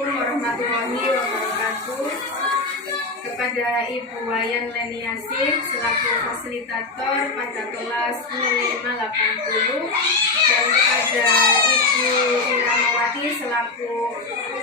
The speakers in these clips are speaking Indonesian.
Assalamualaikum warahmatullahi wabarakatuh. Kepada Ibu Wayan Leniasih selaku fasilitator pada kelas 0580 dan kepada Ibu Iramawati selaku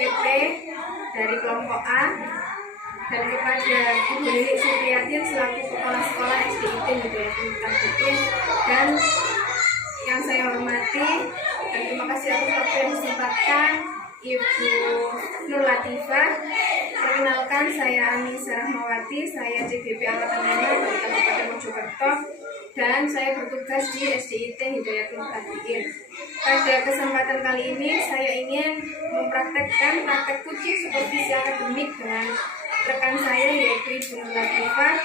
PP dari kelompok A dan kepada Ibu Lilik Supriyatin selaku kepala sekolah SDIT Hidayatul Mutaqiin dan yang saya hormati dan terima kasih atas waktu yang disempatkan Ibu Nur Latifah. Perkenalkan, saya Anissa Rahmawati, saya CGP Angkatan 5 dari Kabupaten Mojokerto dan saya bertugas di SDIT Hidayatul Mutaqiin. Pada kesempatan kali ini saya ingin mempraktekkan praktek kucing supervisi akademik dengan rekan saya yaitu Ibu Nur Latifah,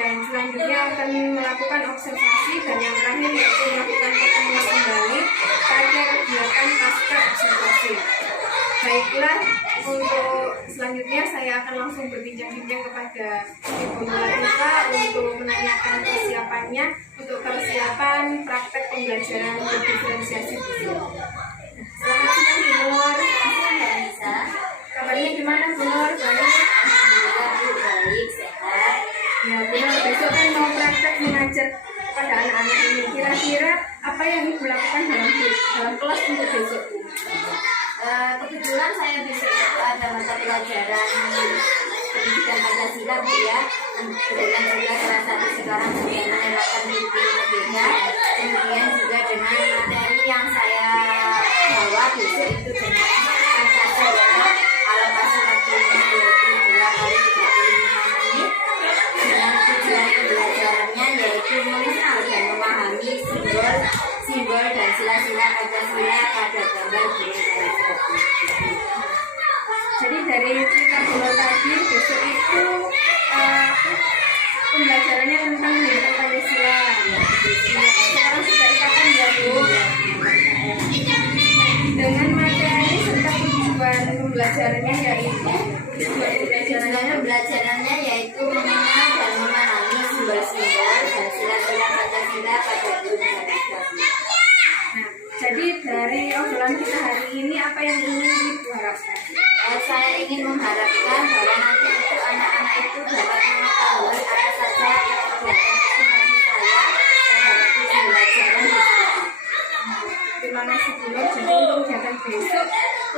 dan selanjutnya akan melakukan observasi dan yang terakhir yaitu melakukan pertemuan kembali pada kegiatan pasca observasi. Baiklah, untuk selanjutnya saya akan langsung berbincang-bincang kepada Ibu Nur Latifah untuk menanyakan persiapannya untuk persiapan praktek pembelajaran berdiferensiasi fisik. Selamat siang Bu Nur. Kabarnya gimana Bu Nur? Baik? Alhamdulillah Bu, baik, sehat. Ya Bu Nur, besok kan mau praktek mengajar pada anak-anak ini. Kira-kira apa yang Ibu lakukan dalam kelas untuk besok? Kebetulan saya besok itu ada mata pelajaran pendidikan Pancasila Bu ya. Kebetulan juga salah satu sekarang sedang menerapkan kurikulum merdeka. Kemudian juga dengan materi yang saya bawa besok itu dengan Pancasila ala pasal waktunya yaitu 2 kali 35 menit. Dengan tujuan pembelajarannya yaitu mengenal dan memahami simbol dan sila-sila Pancasila pada gambar bunyi Pancasila. Jadi dari cerita Bu Nur tadi besok itu pembelajarannya tentang pendidikan Pancasila. Sekarang sudah ikatan ya Bu. Dengan materi serta tujuan pembelajarannya yaitu yaitu mengenal dan memahami simbol-simbol dan sila-sila Pancasila pada bunyi Pancasila. Nah, jadi dari obrolan kita hari ini apa yang ingin Ibu harapkan? Saya ingin mengharapkan bahwa nanti itu anak-anak itu dapat mengetahui apa saja kegiatan masing-masing saya terhadap pembelajaran di sini. Terima kasih Bu Nur. Jadi untuk kegiatan besok,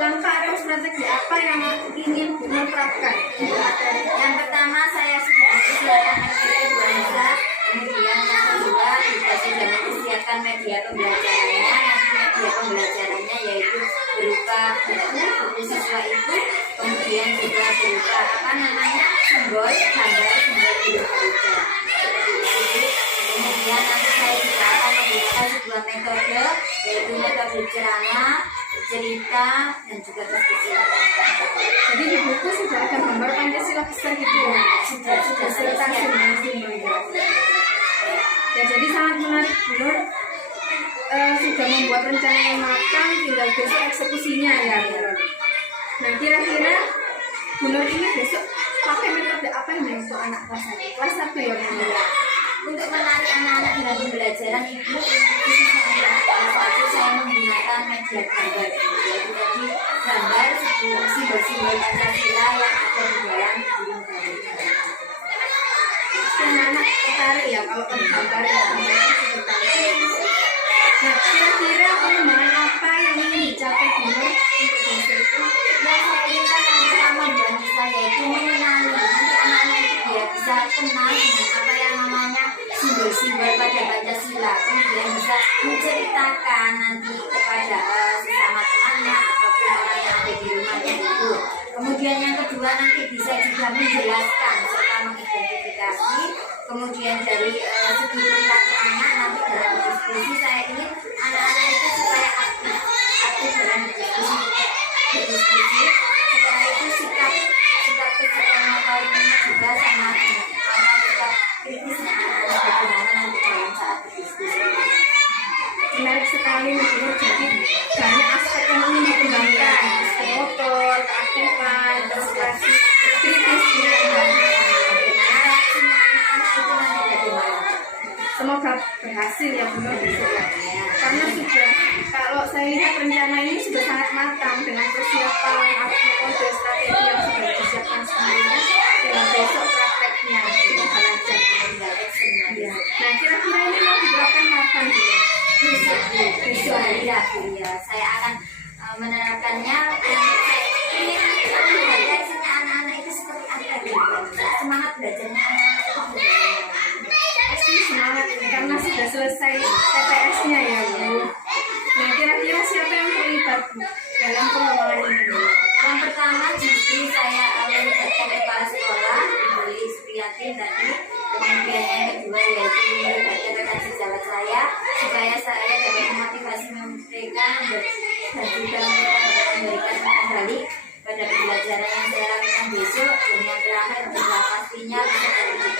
langkah atau strategi apa yang ingin Bu Nur terapkan? Yang pertama saya sudah mempersiapkan media bahasa, kemudian yang kedua juga sudah mempersiapkan media pembelajarannya. Media pembelajarannya yaitu berupa buku siswa itu, kemudian juga berupa simbol, gambar, simbol berupa. Kemudian nanti saya juga akan menggunakan sebuah metode yaitu metode ceramah, cerita, dan juga diskusi. Jadi di buku sudah ada gambar Pancasila besar gitu ya? Sudah sertasi dengan simbolnya. Ya, jadi sangat menarik Bu Nur. Sudah membuat rencana yang matang, tinggal besok eksekusinya ya Bu Nur. Nah, kira-kira Bu Nur ini besok pakai metode apa yang untuk anak kelas 1? Kelas 1 ya Bu Nur? Untuk menarik anak-anak dalam pembelajaran itu saya menggunakan media gambar, yaitu tadi gambar simbol-simbol Pancasila yang ada di dalam buku gambar. Anak tertarik ya kalau gambar yang nah, kira-kira pengembangan apa yang ingin dicapai Bu Nur untuk besok itu? Yang saya inginkan yang pertama dan saya itu mengenali nanti anak-anak itu dia bisa kenal dengan apa yang namanya simbol-simbol pada Pancasila, kemudian bisa menceritakan nanti kepada sesama temannya ataupun orang yang ada di rumahnya itu. Kemudian yang kedua nanti bisa juga menjelaskan serta mengidentifikasi. Kemudian dari segi perilaku anak nanti dalam diskusi saya ingin anak-anak itu supaya aktif dalam berdiskusi. Setelah itu sikap kesukaan motoriknya juga sama sikap kritisnya anak-anak bagaimana nanti dalam saat berdiskusi. Menarik sekali Bu Nur. Jadi banyak aspek yang ingin dikembangkan, aspek motor, keaktifan, konsentrasi, kritis, semoga berhasil ya Bu Nur besok ya. Karena kalau saya lihat rencana ini sudah sangat matang dengan persiapan kode strategi yang sudah disiapkan semuanya, dengan besok prakteknya kita belajar ya. Nah, kira-kira ini mau diterapkan kapan Bu? Besok hari Rabu ya. Saya akan menerapkannya. Ini refleksinya anak-anak itu seperti apa gitu. Semangat belajarnya anak-anak itu gimana? Pasti semangat ini karena sudah selesai TPS-nya ya Bu. Nah, kira-kira siapa yang terlibat Bu dalam pengembangan ini? Yang pertama justru saya melibatkan kepala sekolah Ibu Supriyati tadi. Kemudian yang kedua yaitu melibatkan rekan sejawat saya supaya saya dapat memotivasi mereka dan juga mereka dapat memberikan kembali pada pembelajaran yang saya lakukan besok. Dan yang terakhir adalah pastinya bisa terlibat.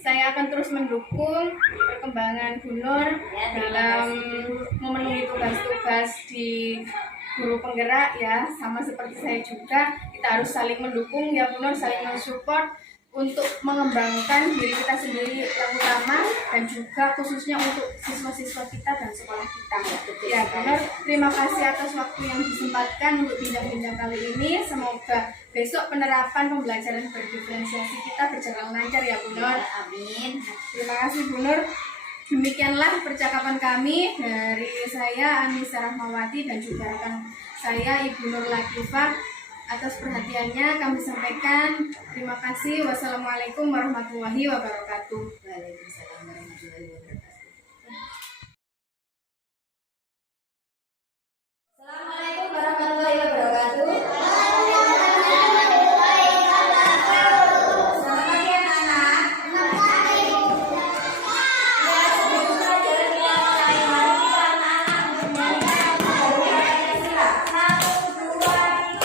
Saya akan terus mendukung perkembangan Bu Nur dalam memenuhi tugas-tugas di guru penggerak ya, sama seperti saya juga. Kita harus saling mendukung ya Bu Nur, saling mensupport untuk mengembangkan diri kita sendiri yang utama dan juga khususnya untuk siswa-siswa kita dan sekolah kita. Ya Bu Nur, terima kasih atas waktu yang disempatkan untuk bincang-bincang kali ini. Semoga besok penerapan pembelajaran berdiferensiasi kita berjalan lancar ya Bu Nur. Amin. Terima kasih Bu Nur. Demikianlah percakapan kami dari saya Anissa Rahmawati dan juga rekan saya Ibu Nur Latifah. Atas perhatiannya kami sampaikan terima kasih. Wassalamualaikum warahmatullahi wabarakatuh. Waalaikumsalam warahmatullahi wabarakatuh. Assalamualaikum warahmatullahi wabarakatuh. Selamat pagi anak-anak. Ya, sebelum pelajaran kita mulai, mari kita anak-anak menyanyikan lagu Pancasila. 1, 2, 3.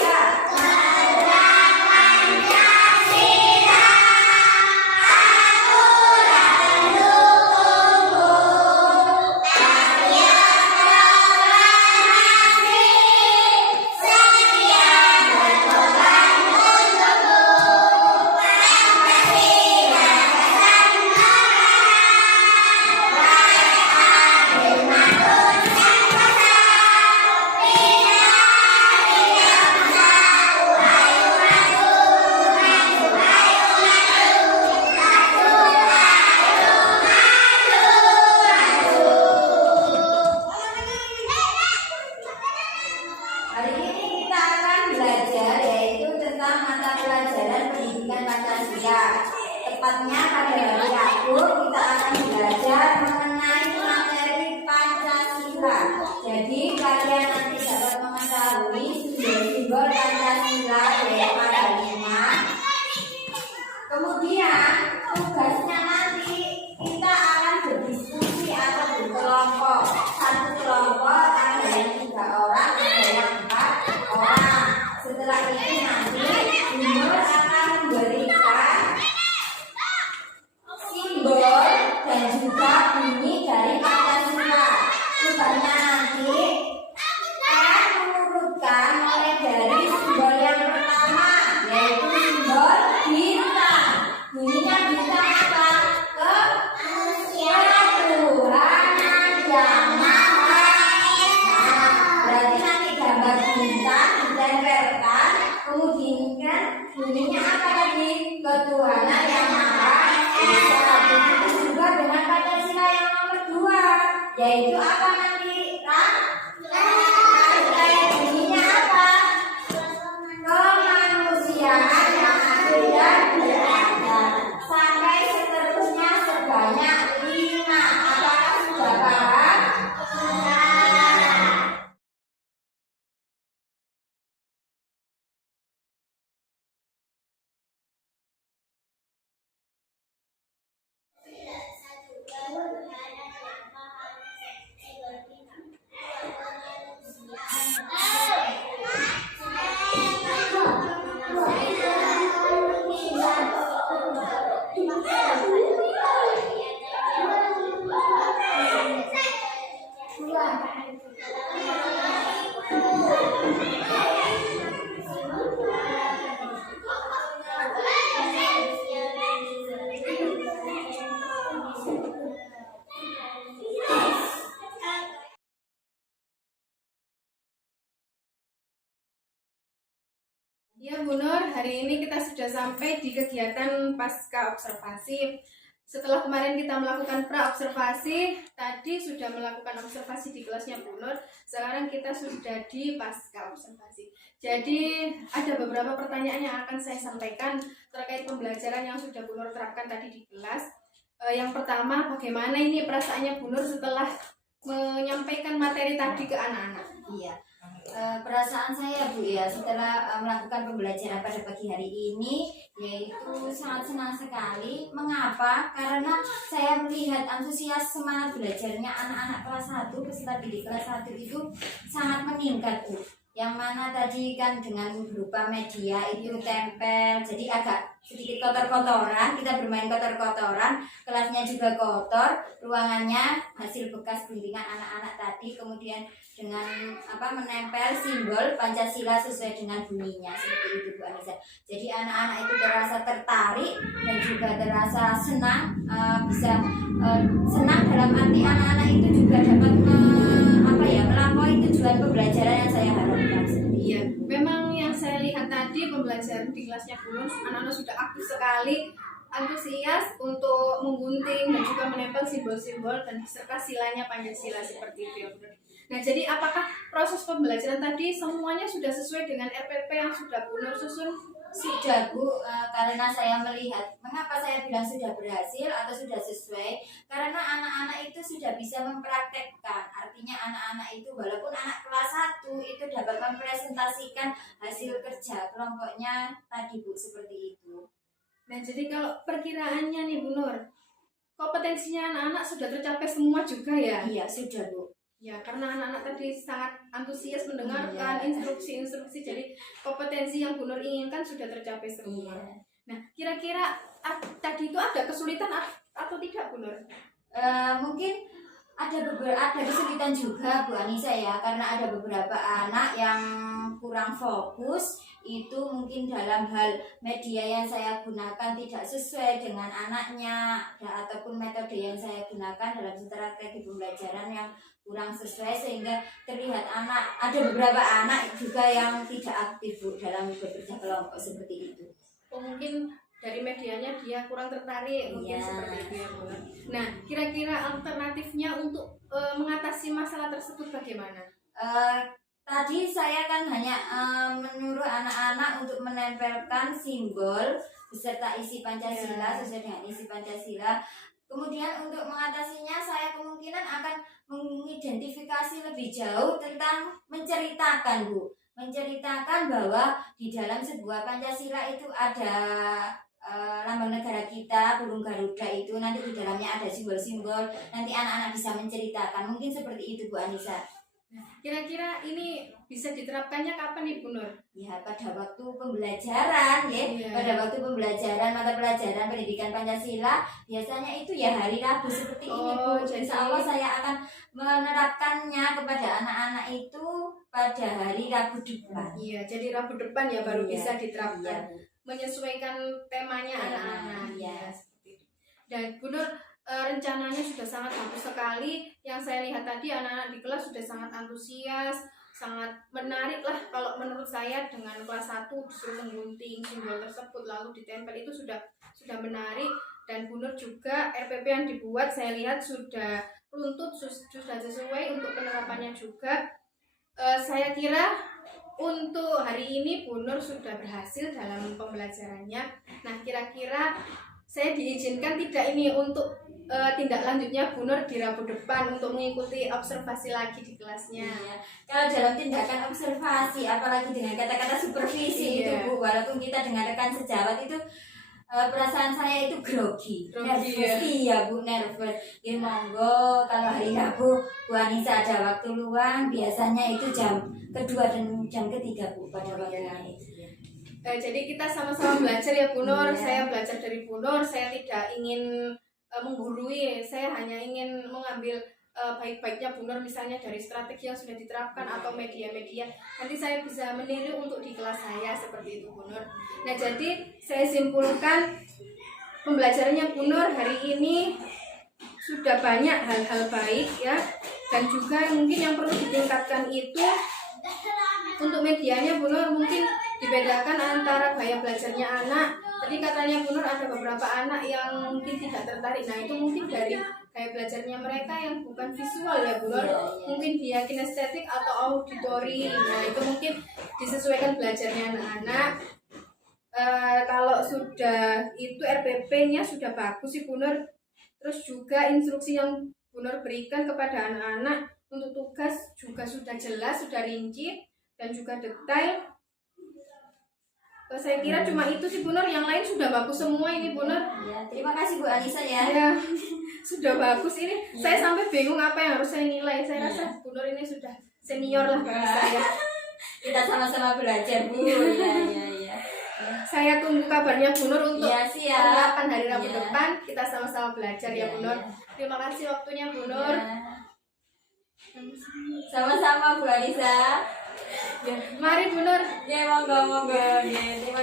Hari ini kita akan belajar yaitu tentang mata pelajaran pendidikan Pancasila. Tepatnya pada hari Rabu kita akan belajar mengenai materi Pancasila. Jadi kalian nanti dapat mengetahui simbol-simbol Pancasila yaitu ada 5. Kemudian tugasnya nanti kita akan berdiskusi atau berkelompok. Satu kelompok ada yang 3 orang, ada yang 4 orang. Setelah itu nanti Nur akan memberikan simbol dan juga bunyi dari Pancasila. Tugasnya nanti akan mengurutkan mulai dari simbol yang pertama yaitu simbol bintang. Bunyinya bintang apa? Ketuhanan yang Maha Esa. Berarti nanti gambar bintang ditempelkan, kemudian bunyinya apa tadi? Ketuhanan yang Maha Esa. Begitu juga dengan Pancasila yang nomor 2, yaitu apa nanti? Bunyinya apa? Kemanusiaan yang adil dan beradab. Sampai seterusnya sebanyak 5. Apakah sudah paham? Bu Nur, hari ini kita sudah sampai di kegiatan pasca observasi. Setelah kemarin kita melakukan pra-observasi, tadi sudah melakukan observasi di kelasnya Bu Nur, sekarang kita sudah di pasca observasi. Jadi ada beberapa pertanyaan yang akan saya sampaikan terkait pembelajaran yang sudah Bu Nur terapkan tadi di kelas. Yang pertama, bagaimana ini perasaannya Bu Nur setelah menyampaikan materi tadi ke anak-anak? Iya. Perasaan saya Bu ya setelah melakukan pembelajaran pada pagi hari ini yaitu sangat senang sekali. Mengapa? Karena saya melihat antusias semangat belajarnya anak-anak kelas 1 peserta didik kelas 1 itu sangat meningkat Bu. Yang mana tadi kan dengan berupa media itu tempel, jadi agak sedikit kotor-kotoran, kita bermain kotor-kotoran, kelasnya juga kotor, ruangannya hasil bekas guntingan anak-anak tadi, kemudian dengan menempel simbol Pancasila sesuai dengan bunyinya seperti itu Bu Anissa. Jadi anak-anak itu terasa tertarik dan juga terasa senang, senang dalam arti anak-anak itu juga dapat melampaui tujuan pembelajaran yang saya harapkan. Iya, memang yang saya lihat tadi pembelajaran di kelasnya Bu Nur, anak-anak sudah aktif sekali, antusias untuk menggunting dan juga menempel simbol-simbol dan beserta silanya Pancasila seperti itu ya Bu Nur. Nah, jadi apakah proses pembelajaran tadi semuanya sudah sesuai dengan RPP yang sudah Bu Nur susun? Sudah Bu, karena saya melihat mengapa saya bilang sudah berhasil atau sudah sesuai, karena anak-anak itu sudah bisa mempraktekkan. Artinya anak-anak itu walaupun anak kelas 1 itu dapat mempresentasikan hasil kerja kelompoknya tadi Bu, seperti itu. Nah, jadi kalau perkiraannya nih Bu Nur, kompetensinya anak-anak sudah tercapai semua juga ya? Iya, sudah Bu. Ya, karena anak-anak tadi sangat antusias mendengarkan instruksi-instruksi, jadi kompetensi yang Bu Nur inginkan sudah tercapai semua. Nah, kira-kira tadi itu ada kesulitan atau tidak Bu Nur? Mungkin ada kesulitan juga Bu Anissa ya, karena ada beberapa anak yang kurang fokus, itu mungkin dalam hal media yang saya gunakan tidak sesuai dengan anaknya, ataupun metode yang saya gunakan dalam strategi pembelajaran yang kurang sesuai, sehingga terlihat ada beberapa anak juga yang tidak aktif Bu dalam bekerja kelompok seperti itu. Mungkin dari medianya dia kurang tertarik, mungkin seperti itu ya Bu. Nah, kira-kira alternatifnya untuk mengatasi masalah tersebut bagaimana? Tadi saya kan hanya menyuruh anak-anak untuk menempelkan simbol beserta isi Pancasila sesuai dengan isi Pancasila. Kemudian untuk mengatasinya saya kemungkinan akan mengidentifikasi lebih jauh tentang menceritakan Bu. Menceritakan bahwa di dalam sebuah Pancasila itu ada lambang negara kita, burung Garuda itu, nanti di dalamnya ada simbol-simbol, nanti anak-anak bisa menceritakan. Mungkin seperti itu Bu Anissa. Kira-kira ini bisa diterapkannya kapan nih Bu Nur? Ya, pada waktu pembelajaran ya. Pada waktu pembelajaran mata pelajaran pendidikan Pancasila biasanya itu ya hari Rabu seperti ini Bu. Insya Allah saya akan menerapkannya kepada anak-anak itu pada hari Rabu depan. Iya, jadi Rabu depan ya baru bisa diterapkan. Menyesuaikan temanya anak-anak. Iya. Dan Bu Nur, rencananya sudah sangat bagus sekali. Yang saya lihat tadi anak-anak di kelas sudah sangat antusias, sangat menarik lah kalau menurut saya. Dengan kelas 1 disuruh menggunting simbol tersebut lalu ditempel, itu sudah menarik. Dan Bu Nur juga RPP yang dibuat saya lihat sudah runtut, sudah sesuai untuk penerapannya juga. Saya kira untuk hari ini Bu Nur sudah berhasil dalam pembelajarannya. Nah, kira-kira saya diizinkan tidak ini untuk tindak lanjutnya Bu Nur di Rabu depan untuk mengikuti observasi lagi di kelasnya. Iya. Kalau dalam tindakan observasi, apalagi dengan kata-kata supervisi itu Bu, walaupun kita dengan rekan sejawat itu perasaan saya itu grogi nervous. Iya Bu, nervous. Ya monggo kalau hari Rabu Bu Anissa ada waktu luang, biasanya itu jam kedua dan jam ketiga Bu pada waktunya itu. Jadi kita sama-sama belajar ya Bu Nur. Saya belajar dari Bu Nur, saya tidak ingin menggurui, saya hanya ingin mengambil baik-baiknya Bu Nur, misalnya dari strategi yang sudah diterapkan atau media-media, nanti saya bisa meniru untuk di kelas saya seperti itu Bu Nur. Nah, jadi saya simpulkan pembelajarannya Bu Nur hari ini sudah banyak hal-hal baik ya, dan juga mungkin yang perlu ditingkatkan itu untuk medianya Bu Nur, mungkin dibedakan antara gaya belajarnya anak. Tadi katanya Bu Nur ada beberapa anak yang mungkin tidak tertarik. Nah itu mungkin dari gaya belajarnya mereka yang bukan visual ya Bu Nur. Mungkin dia kinestetik atau auditory. Nah itu mungkin disesuaikan belajarnya anak-anak. Kalau sudah itu RPP-nya sudah bagus sih Bu Nur. Terus juga instruksi yang Bu Nur berikan kepada anak-anak untuk tugas juga sudah jelas, sudah rinci dan juga detail. Saya kira cuma itu sih Bu Nur, yang lain sudah bagus semua ini Bu Nur. Ya, terima kasih Bu Anissa ya. Ya, sudah bagus ini. Saya sampai bingung apa yang harus saya nilai. Saya rasa Bu Nur ini sudah senior lah bagi saya. Kita sama-sama belajar Bu. Iya. Saya tunggu kabarnya Bu Nur untuk Ya, siap. penerapan hari Rabu Ya. depan. Kita sama-sama belajar ya Bu Nur. Ya. Terima kasih waktunya Bu Nur. Sama-sama Bu Anissa. Ya, mari Bu Nur. Ya, monggo. Ya, terima